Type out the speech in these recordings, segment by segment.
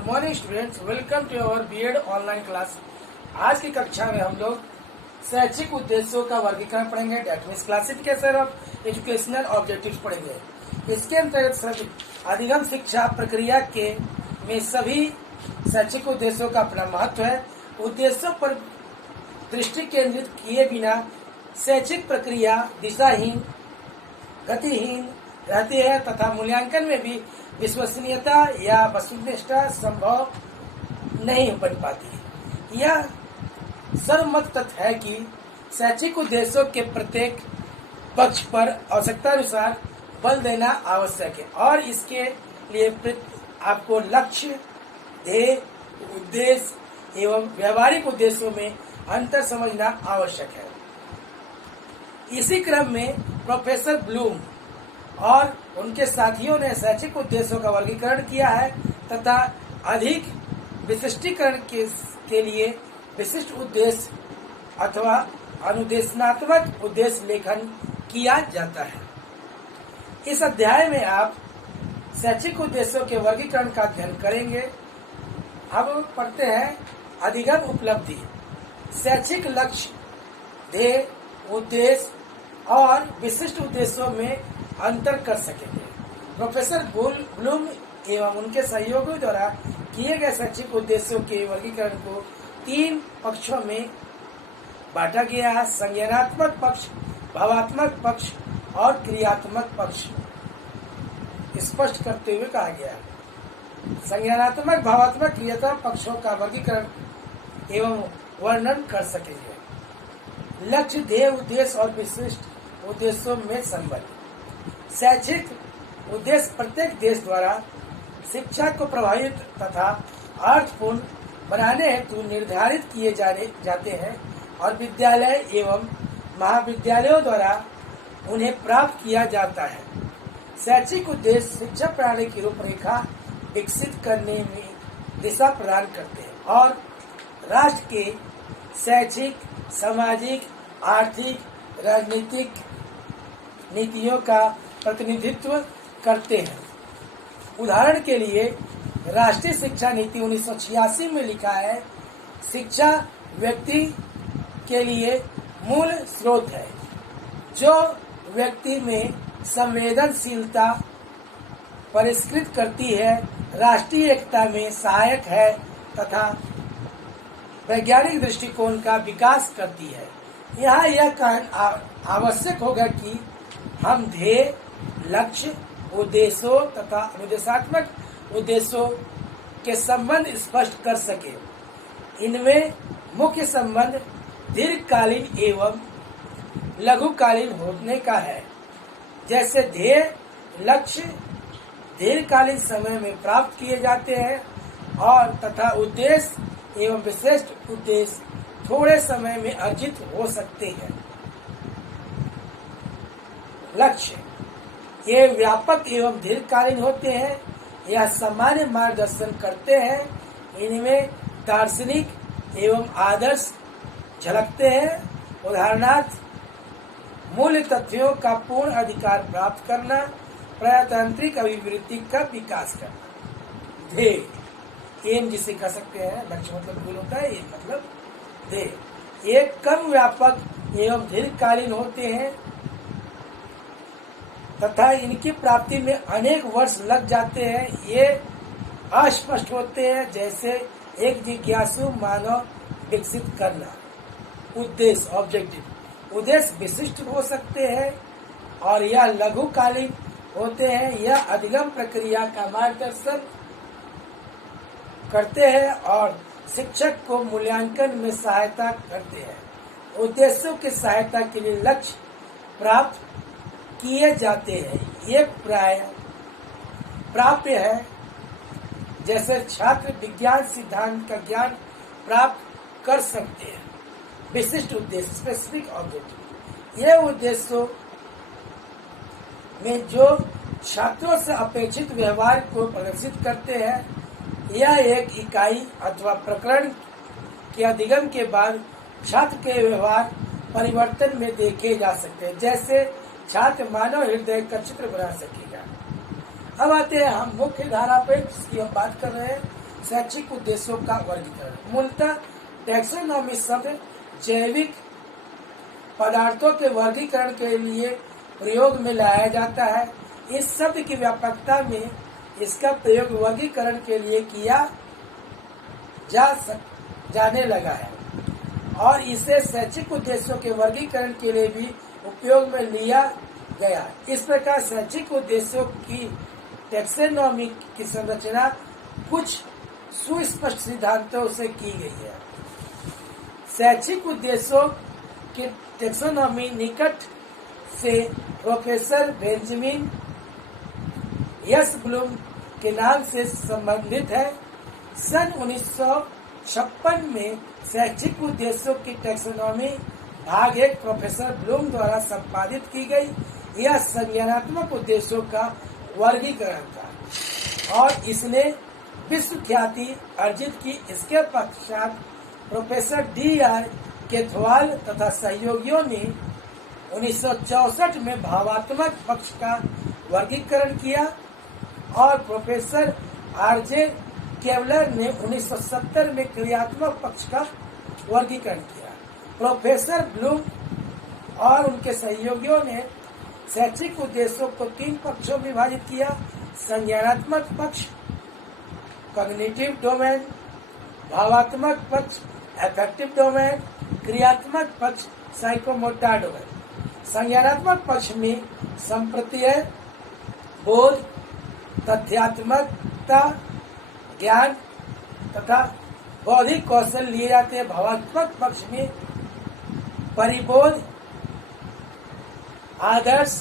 Good morning students, welcome to our B Ed online class. आज की कक्षा में हम लोग शैक्षिक उद्देश्यों का वर्गीकरण पढ़ेंगे। That means classification of educational objectives पढ़ेंगे। इसके अंतर्गत अधिगम शिक्षा प्रक्रिया के में सभी शैक्षिक उद्देश्यों का अपना महत्व है। उद्देश्यों पर दृष्टि केंद्रित किए बिना शैक्षिक प्रक्रिया दिशाहीन, गतिहीन रहती है तथा मूल्यांकन में भी विश्वसनीयता या वस्तुनिष्ठता संभव नहीं बन पाती। यह सर्वमत तथ्य है कि शैक्षिक उद्देश्यों के प्रत्येक पक्ष पर आवश्यकतानुसार बल देना आवश्यक है और इसके लिए आपको लक्ष्य, ध्येय, उद्देश्य एवं व्यवहारिक उद्देश्यों में अंतर समझना आवश्यक है। इसी क्रम में प्रोफेसर ब्लूम और उनके साथियों ने शैक्षिक उद्देश्यों का वर्गीकरण किया है तथा अधिक विशिष्टीकरण के लिए विशिष्ट उद्देश्य अथवा अनुदेशनात्मक उद्देश्य लेखन किया जाता है। इस अध्याय में आप शैक्षिक उद्देश्यों के वर्गीकरण का अध्ययन करेंगे। अब पढ़ते हैं अधिगम उपलब्धि। शैक्षिक लक्ष्य, ध्येय, उद्देश्य और विशिष्ट उद्देश्यों में अंतर कर सकेंगे। प्रोफेसर ब्लूम एवं उनके सहयोगियों द्वारा किए गए शैक्षिक उद्देश्यों के वर्गीकरण को 3 पक्षों में बांटा गया है: संज्ञानात्मक पक्ष, भावात्मक पक्ष और क्रियात्मक पक्ष। स्पष्ट करते हुए कहा गया है संज्ञानात्मक, भावात्मक, क्रियात्मक पक्षों का वर्गीकरण एवं वर्णन कर सकेंगे। लक्ष्य, ध्येय, उद्देश्य और विशिष्ट उद्देश्यों में संबंध। शैक्षिक उद्देश्य प्रत्येक देश द्वारा शिक्षा को प्रभावित तथा अर्थपूर्ण बनाने हेतु निर्धारित किए जाते हैं और विद्यालय एवं महाविद्यालयों द्वारा उन्हें प्राप्त किया जाता है। शैक्षिक उद्देश्य शिक्षा प्रणाली की रूपरेखा विकसित करने में दिशा प्रदान करते हैं और राष्ट्र के शैक्षिक, सामाजिक, आर्थिक, राजनीतिक नीतियों का प्रतिनिधित्व करते हैं। उदाहरण के लिए राष्ट्रीय शिक्षा नीति 1986 में लिखा है, शिक्षा व्यक्ति के लिए मूल स्रोत है जो व्यक्ति में संवेदनशीलता परिष्कृत करती है, राष्ट्रीय एकता में सहायक है तथा वैज्ञानिक दृष्टिकोण का विकास करती है। यहाँ यह कहना आवश्यक होगा कि हम ध्येय, लक्ष्य, उद्देश्यों तथा अनुदेशात्मक उद्देश्यों के संबंध स्पष्ट कर सके। इनमें मुख्य संबंध दीर्घकालीन एवं लघुकालीन होने का है। जैसे ध्येय, लक्ष्य दीर्घकालीन समय में प्राप्त किए जाते हैं और तथा उद्देश्य एवं विशिष्ट उद्देश्य थोड़े समय में अर्जित हो सकते हैं। लक्ष्य ये व्यापक एवं दीर्घकालीन होते हैं। यह सामान्य मार्गदर्शन करते हैं। इनमें दार्शनिक एवं आदर्श झलकते हैं। उदाहरणार्थ मूल तथ्यों का पूर्ण अधिकार प्राप्त करना, प्रजातांत्रिक अभिवृद्धि का विकास करना। ध्येय एम जिसे कह सकते हैं, लक्ष्य मतलब गोल होता है, ये मतलब ध्येय। ये कम व्यापक एवं दीर्घकालीन होते हैं तथा इनकी प्राप्ति में अनेक वर्ष लग जाते हैं। ये अस्पष्ट होते हैं, जैसे एक जिज्ञासु मानव विकसित करना। उद्देश्य ऑब्जेक्टिव, उद्देश्य विशिष्ट हो सकते हैं और यह लघुकालीन होते हैं। यह अधिगम प्रक्रिया का मार्गदर्शन करते हैं और शिक्षक को मूल्यांकन में सहायता करते हैं। उद्देश्यों की सहायता के लिए लक्ष्य प्राप्त किए जाते हैं। ये प्राय प्राप्य है, जैसे छात्र विज्ञान सिद्धांत का ज्ञान प्राप्त कर सकते हैं। विशिष्ट उद्देश्य स्पेसिफिक ऑब्जेक्टिव, ये उद्देश्यों में जो छात्रों से अपेक्षित व्यवहार को प्रदर्शित करते हैं। यह एक इकाई अथवा प्रकरण के अधिगम के बाद छात्र के व्यवहार परिवर्तन में देखे जा सकते हैं। जैसे छात्र मानव हृदय का चित्र बना सकेगा। अब आते हैं हम मुख्य धारा पे, जिसकी हम बात कर रहे हैं। शैक्षिक उद्देश्यों का वर्गीकरण। मूलतः टैक्सोनॉमी शब्द जैविक पदार्थों के वर्गीकरण के लिए प्रयोग में लाया जाता है। इस शब्द की व्यापकता में इसका प्रयोग वर्गीकरण के लिए किया जाने लगा है और इसे शैक्षिक उद्देश्यों के वर्गीकरण के लिए भी उपयोग में लिया गया। इस प्रकार शैक्षिक उद्देश्यों की टैक्सोनॉमी की संरचना कुछ सुस्पष्ट सिद्धांतों से की गई है। शैक्षिक उद्देश्यों की टैक्सोनॉमी निकट से प्रोफेसर बेंजामिन एस ब्लूम के नाम से संबंधित है। सन 1956 में शैक्षिक उद्देश्यों की टैक्सोनॉमी भाग 1 प्रोफेसर ब्लूम द्वारा संपादित की गई। यह संज्ञानात्मक उद्देश्यों का वर्गीकरण था और इसने विश्व ख्याति अर्जित की। इसके पश्चात प्रोफेसर D.R. केथवाल तथा सहयोगियों ने 1964 में भावात्मक पक्ष का वर्गीकरण किया और प्रोफेसर R.J. केवलर ने 1970 में क्रियात्मक पक्ष का वर्गीकरण किया। प्रोफेसर ब्लूम और उनके सहयोगियों ने शैक्षिक उद्देश्यों को 3 पक्षों में विभाजित किया: संज्ञानात्मक पक्ष, कॉग्निटिव डोमेन, भावात्मक पक्ष, अफेक्टिव डोमेन, क्रियात्मक पक्ष, साइकोमोटर डोमेन। संज्ञानात्मक पक्ष में संप्रत्यय, बोध, तथ्यात्मकता, ज्ञान तथा बौद्धिक कौशल लिए जाते हैं। भावात्मक पक्ष में परिबोध, आदर्श,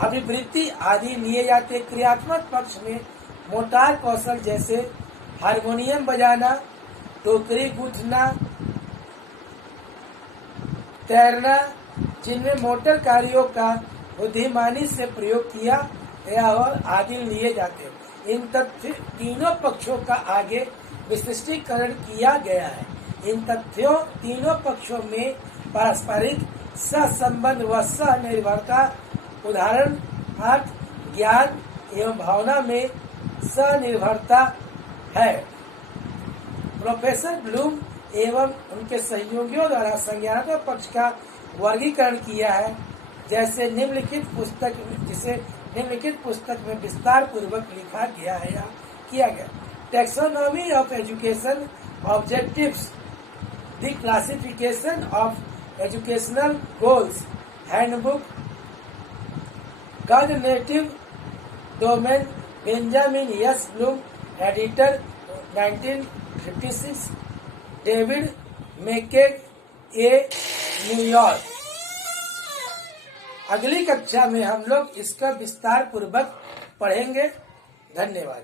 अभिवृत्ति आदि लिए जाते। क्रियात्मक पक्ष में मोटार कौशल जैसे हारमोनियम बजाना, टोकरी गूंथना, तैरना, जिनमें मोटर कार्यों का बुद्धिमानी से प्रयोग किया गया और आदि लिए जाते। इन तीनों पक्षों का आगे विशिष्टीकरण किया गया है। इन तथ्यों तीनों पक्षों में पारस्परिक सहसंबंध व सहनिर्भरता, उदाहरण ज्ञान एवं भावना में सहनिर्भरता है। प्रोफेसर ब्लूम एवं उनके सहयोगियों द्वारा संज्ञानात्मक पक्ष का वर्गीकरण किया है, जिसे निम्नलिखित पुस्तक में विस्तार पूर्वक लिखा गया है या किया गया। Taxonomy of education objectives, the classification of educational goals, handbook, cognitive domain, Benjamin S Bloom, editor 1956, David Mackay, New York. अगली कक्षा में हम लोग इसका विस्तार पूर्वक पढ़ेंगे। धन्यवाद।